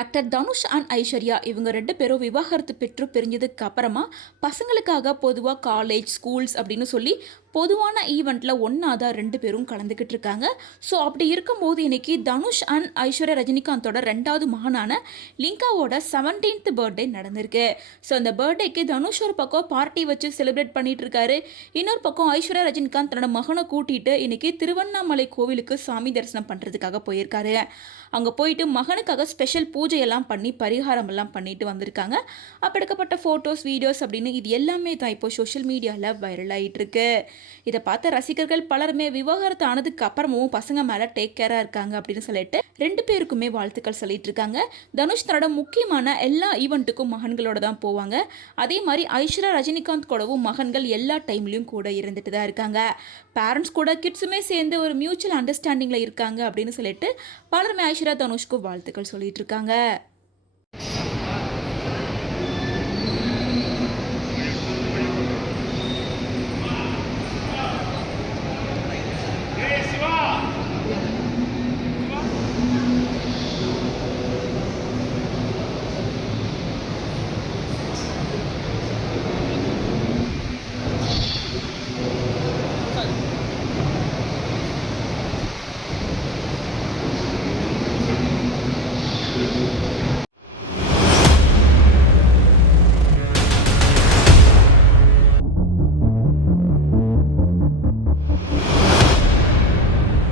Actor Dhanush and Aishwarya இவங்க 2 பேரும் விவாகரத்து பெற்று பிரிஞ்சதுக்கு அப்புறமா பசங்களுக்காக பொதுவாக காலேஜ் ஸ்கூல்ஸ் அப்படின்னு சொல்லி பொதுவான ஈவெண்ட்டில் ஒன்றா தான் 2 பேரும் கலந்துக்கிட்டு இருக்காங்க. ஸோ அப்படி இருக்கும்போது இன்னைக்கு தனுஷ் அண்ட் ஐஸ்வர்யா ரஜினிகாந்தோட 2வது மகனான லிங்காவோட 17th பர்த்டே நடந்திருக்கு. ஸோ அந்த பர்த்டேக்கு தனுஷ் ஒரு பக்கம் பார்ட்டி வச்சு செலிப்ரேட் பண்ணிட்டு இருக்காரு. இன்னொரு பக்கம் ஐஸ்வர்யா ரஜினிகாந்த் தன்னோட மகனை கூட்டிட்டு இன்னைக்கு திருவண்ணாமலை கோவிலுக்கு சாமி தரிசனம் பண்ணுறதுக்காக போயிருக்காரு. அங்கே போயிட்டு மகனுக்காக ஸ்பெஷல் பூஜையெல்லாம் பண்ணி பரிகாரம் எல்லாம் பண்ணிட்டு வந்திருக்காங்க. அப்போ எடுக்கப்பட்ட ஃபோட்டோஸ் வீடியோஸ் அப்படின்னு இது எல்லாமே தான் இப்போ சோஷியல் மீடியாவில் வைரல் ஆகிட்டு இருக்கு. இதை பார்த்த ரசிகர்கள் பலருமே விவாகரத்து ஆனதுக்கு அப்புறமும் பசங்க மேலே டேக் கேராக இருக்காங்க அப்படின்னு சொல்லிட்டு 2 பேருக்குமே வாழ்த்துக்கள் சொல்லிட்டு இருக்காங்க. தனுஷ் தன்னோட முக்கியமான எல்லா ஈவெண்ட்டுக்கும் மகன்களோட தான் போவாங்க. அதே மாதிரி ஐஸ்வர்யா ரஜினிகாந்த் கூடவும் மகன்கள் எல்லா டைம்லையும் கூட இருந்துட்டு தான் இருக்காங்க. பேரண்ட்ஸ் கூட கிட்ஸுமே சேர்ந்து ஒரு மியூச்சுவல் அண்டர்ஸ்டாண்டிங்கில் இருக்காங்க அப்படின்னு சொல்லிட்டு பலருமே ஐஸ்வர்யா தனுஷ்க்கு வாழ்த்துக்கள் சொல்லிட்டு இருக்காங்க.